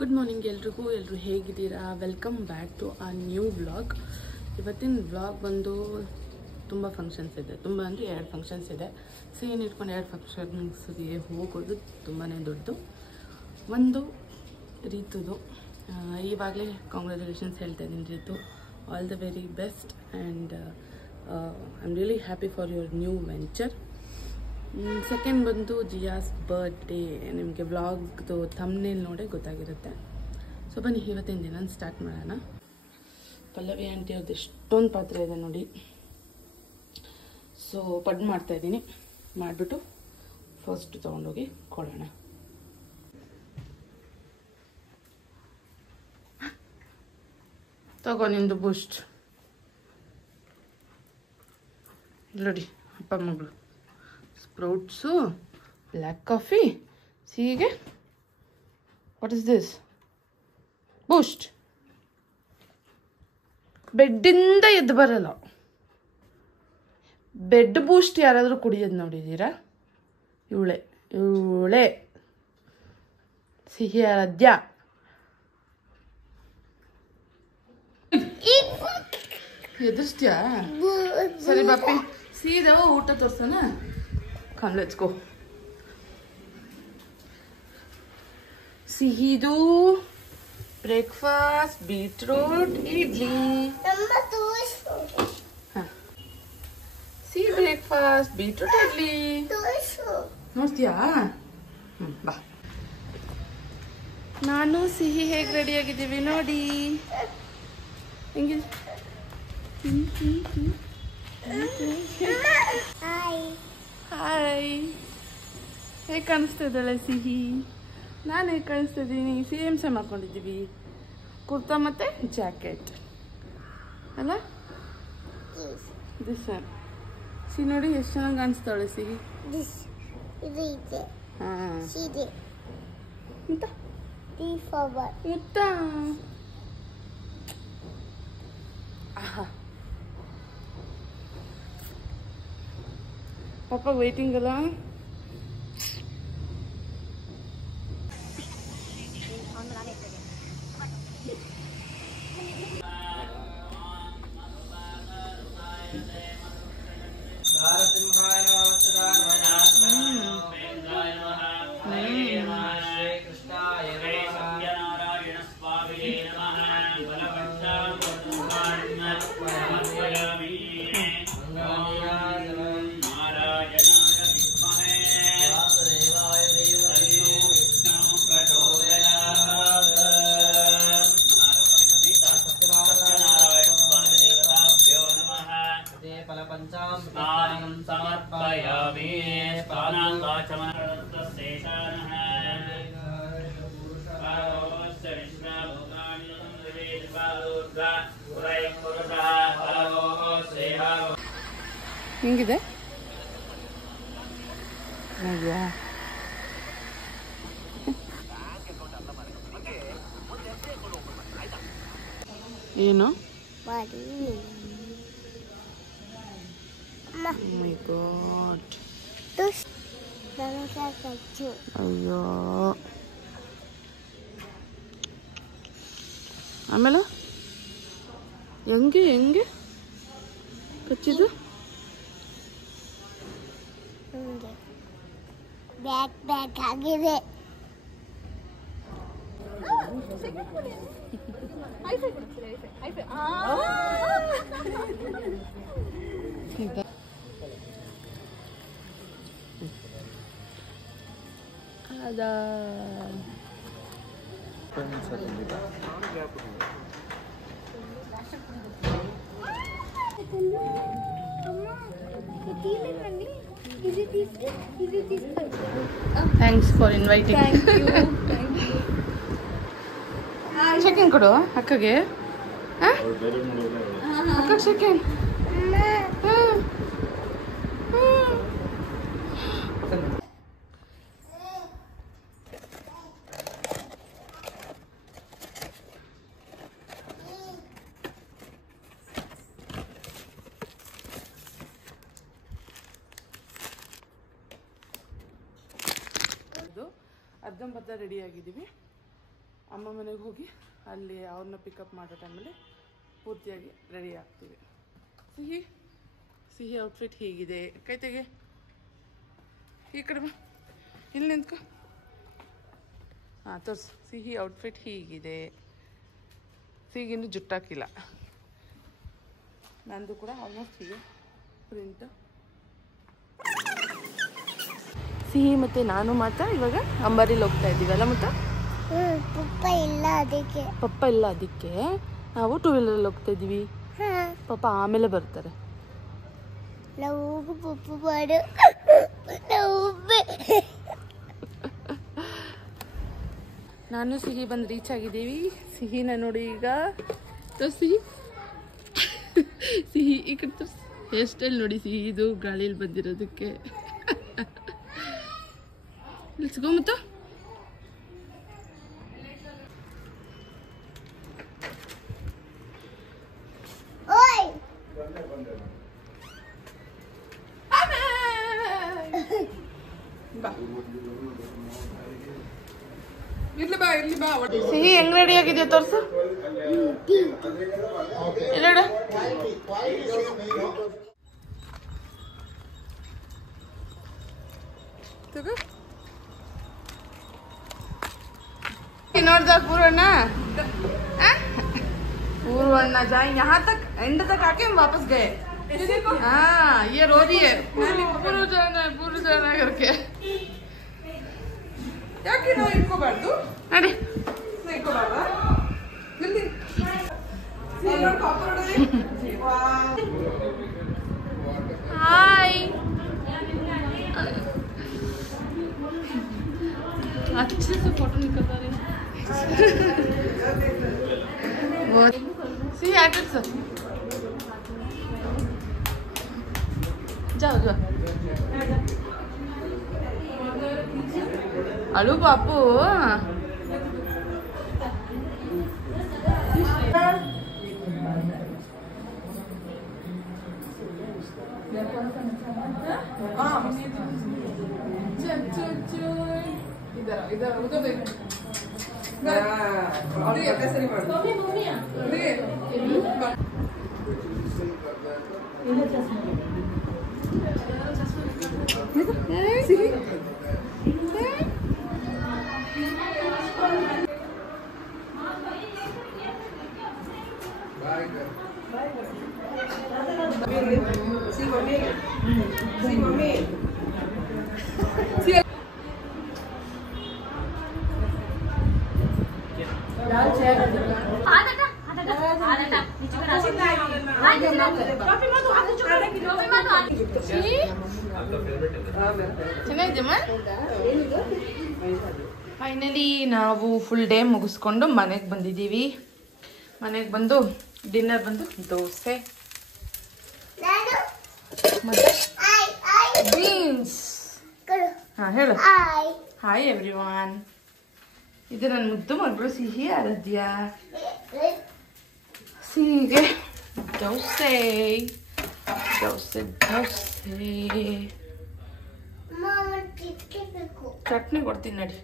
Good morning ಎಲ್ಲರೂ ಹೇಗಿದ್ದೀರಾ? Welcome back to ಆ ನ್ಯೂ ವ್ಲಾಗ್. ಇವತ್ತಿನ ವ್ಲಾಗ್ ಬಂದು ತುಂಬ ಫಂಕ್ಷನ್ಸ್ ಇದೆ, ತುಂಬ ಅಂದರೆ 2 ಫಂಕ್ಷನ್ಸ್ ಇದೆ. ಸೇನ್ ಇಟ್ಕೊಂಡು 2 ಫಂಕ್ಷನ್ಸ್ಗೆ ಹೋಗೋದು ತುಂಬಾ ದೊಡ್ಡದು. ಒಂದು ರೀತುದು, ಇವಾಗಲೇ ಕಾಂಗ್ರ್ಯಾಚುಲೇಷನ್ಸ್ ಹೇಳ್ತಾ ಇದ್ದೀನಿ Ritu, all the very best and I am really happy for your new venture. Second ಬಂದು ಜಿಯಾಸ್ ಬರ್ಡೇ. ನಿಮಗೆ ವ್ಲಾಗ್ದು ಥಂಬ್ನೇಲ್ ನೋಡೇ ಗೊತ್ತಾಗಿರುತ್ತೆ. ಸೊ ಬನ್ನಿ ಇವತ್ತಿನ ದಿನ ಸ್ಟಾರ್ಟ್ ಮಾಡೋಣ. ಪಲ್ಲವಿ ಆಂಟಿ ಅವ್ರದ್ದು ಎಷ್ಟೊಂದು ಪಾತ್ರೆ ಇದೆ ನೋಡಿ. ಸೊ ಪಡ್ ಮಾಡ್ತಾಯಿದ್ದೀನಿ, ಮಾಡಿಬಿಟ್ಟು ಫಸ್ಟ್ ತೊಗೊಂಡೋಗಿ ಕೊಡೋಣ. ತಗೋ ನಿಂದು ಬೂಸ್ಟ್ ನೋಡಿ, ಅಪ್ಪ ಮಗಳು ಸ್ಪ್ರೌಟ್ಸು, ಬ್ಲ್ಯಾಕ್ ಕಾಫಿ, ಹೀಗೆ ವಾಟ್ ಇಸ್ ದಿಸ್? ಬೂಸ್ಟ್. ಬೆಡ್ಡಿಂದ ಎದ್ದು ಬರಲ್ಲ. ಬೆಡ್ ಬೂಸ್ಟ್ ಯಾರಾದರೂ ಕುಡಿಯೋದು ನೋಡಿದ್ದೀರಾ? ಇವಳೆ ಸಿಹಿ ಆರಾಧ್ಯ. ಎದುರಿಸ್ತೀಯಾ? ಸರಿ ಬಾಪಿ, ಸೀದಾ ಊಟ ತೋರ್ಸೋಣ. Come, let's go. ಸಿಹಿದು ಬ್ರೇಕ್ಫಾಸ್ಟ್, ಬೀಟ್ರೂಟ್ ಇಡ್ಲಿ. ಸಿಹಿ ಬ್ರೇಕ್ಫಾಸ್ಟ್, ಬೀಟ್ರೂಟ್ ಇಡ್ಲಿ ನೋಡ್ತೀಯಾ? ಬಾ. ನಾನು ಸಿಹಿ ಹೇಗೆ ರೆಡಿ ಆಗಿದ್ದೀವಿ ನೋಡಿ. ಹೆಂಗಿದೆ? ಹಾಯ್, ಹೇಗೆ ಕಾಣಿಸ್ತಿದ್ದಾಳೆ ಸಿಹಿ? ನಾನು ಹೇಗೆ ಕಾಣಿಸ್ತಿದ್ದೀನಿ? ಸೇಮ್ ಹಾಕೊಂಡಿದ್ದೀವಿ, ಕುರ್ತಾ ಮತ್ತು ಜಾಕೆಟ್ ಅಲ್ಲ? ದಿಸ್ ಸಿ ನೋಡಿ ಎಷ್ಟು ಚೆನ್ನಾಗಿ ಕಾಣಿಸ್ತಾಳೆ ಸಿಹಿ. ಹಾಂ ಮುತ್ತ. ಆಹಾ, ಪಾಪ ವೇಟಿಂಗ್ ಅಲ್ಲ. ಹೆಂಗಿದೆ? ಏನು? ಮೈ ಗಾಡ್, ಅಯ್ಯೋ. ಆಮೇಲೆ ಹೆಂಗೆ ಕಚ್ಚಿದ್ದು? ಬ್ಯಾಕ್ ಆಗಿದೆ. ಅದಾ ಥ್ಯಾಂಕ್ಸ್ ಫಾರ್ ಇನ್ವೈಟಿಂಗ್. ಸೆಕೆಂಡ್ ಕೊಡು ಅಕ್ಕಗೆ. ಅಕ್ಕಗೆ ಸೆಕೆಂಡ್. ಅರ್ಧಂಬರ್ಧ ರೆಡಿ ಆಗಿದ್ದೀವಿ. ಅಮ್ಮ ಮನೆಗೆ ಹೋಗಿ ಅಲ್ಲಿ ಅವ್ರನ್ನ ಪಿಕಪ್ ಮಾಡೋ ಟೈಮಲ್ಲಿ ಪೂರ್ತಿಯಾಗಿ ರೆಡಿ ಆಗ್ತೀವಿ. ಸಿಹಿ ಔಟ್ಫಿಟ್ ಹೀಗಿದೆ. ಕೈ ತೆಗೆ, ಈ ಕಡೆ ಬಾ, ಇಲ್ಲಿ ನಿಂತ್ಕೊ. ಹಾಂ ತೋರಿಸು. ಸಿಹಿ ಔಟ್ಫಿಟ್ ಹೀಗಿದೆ. ಸಿಹಿಗಿನ್ನೂ ಜುಟ್ಟಾಕಿಲ್ಲ. ನಂದು ಕೂಡ ಆಲ್ಮೋಸ್ಟ್ ಹೀಗೆ ಪ್ರಿಂಟ್. ಸಿಹಿ ಮತ್ತು ನಾನು ಮಾತ್ರ ಇವಾಗ ಅಂಬಾರಿಲಿ ಹೋಗ್ತಾ ಇದ್ದೀವಿ ಅಲ್ಲ ಮತ್ತೆ? ಪಪ್ಪ ಇಲ್ಲ ಅದಕ್ಕೆ. ಪಪ್ಪ ಇಲ್ಲ ಅದಕ್ಕೆ ನಾವು 2 ವೀಲರಲ್ಲಿ ಹೋಗ್ತಾ ಇದ್ದೀವಿ. ಪಪ್ಪ ಆಮೇಲೆ ಬರ್ತಾರೆ. ನಾವು ಪಪ್ಪ ಮಾಡು. ನಾನು ಸಿಹಿ ಬಂದು ರೀಚ್ ಆಗಿದ್ದೀವಿ. ಸಿಹಿನ ನೋಡಿ ಈಗ ತೋರಿಸಿ. ಸಿಹಿ ಈ ಕಡೆ ತೋರಿಸಿ. ಹೇರ್ ಸ್ಟೈಲ್ ನೋಡಿ ಸಿಹಿ, ಇದು ಗಾಳಿಯಲ್ಲಿ ಬಂದಿರೋದಕ್ಕೆ. ಇಲ್ಸ್ಕೊ ಮತ್ತು ಸಿಹಿ ಹೆಂಗ್ ರೆಡಿ ಆಗಿದೆಯಾ ತೋರ್ಸು. ಇಲ್ಲ नोड़ पूर्वण्णा पूर्वण्णा जाए यहाँ तक एंड तक आके हम वापस गए. हाँ ये रो रही है पूर्व जाना करके. ಯಾಕೆ ನಾವು ಇಟ್ಕೋಬಾರ್ದು ನೋಡಿ ಇಟ್ಕೋಬಾರ್ದಾ ಜಲ್ದಿ ಹಾಯ್ अच्छे से फोटो निकल रहे हैं. सी एटेड सर जाओ जाओ अलू बापू. इधर उधर देख. कैसे नहीं पड़ता ಫೈನಲಿ ನಾವು ಫುಲ್ ಡೇ ಮುಗಿಸ್ಕೊಂಡು ಮನೆಗೆ ಬಂದಿದ್ದೀವಿ. ಮನೆಗೆ ಬಂದು ಡಿನ್ನರ್ ಬಂದು ದೋಸೆ ಮತ್ತೆ ಬೀನ್ಸ್. ಹಾಂ ಹೇಳು. Hi everyone. ಇದು ನನ್ನ ಮುದ್ದು ಮಗಳು ಸಿಹಿ ಆರಾಧ್ಯ. ಸಿಹಿಗೆ ದೋಸೆ ದೋಸೆ ದೋಸೆ ಚಟ್ನಿ ಕೊಡ್ತೀನಿ ನೋಡಿ.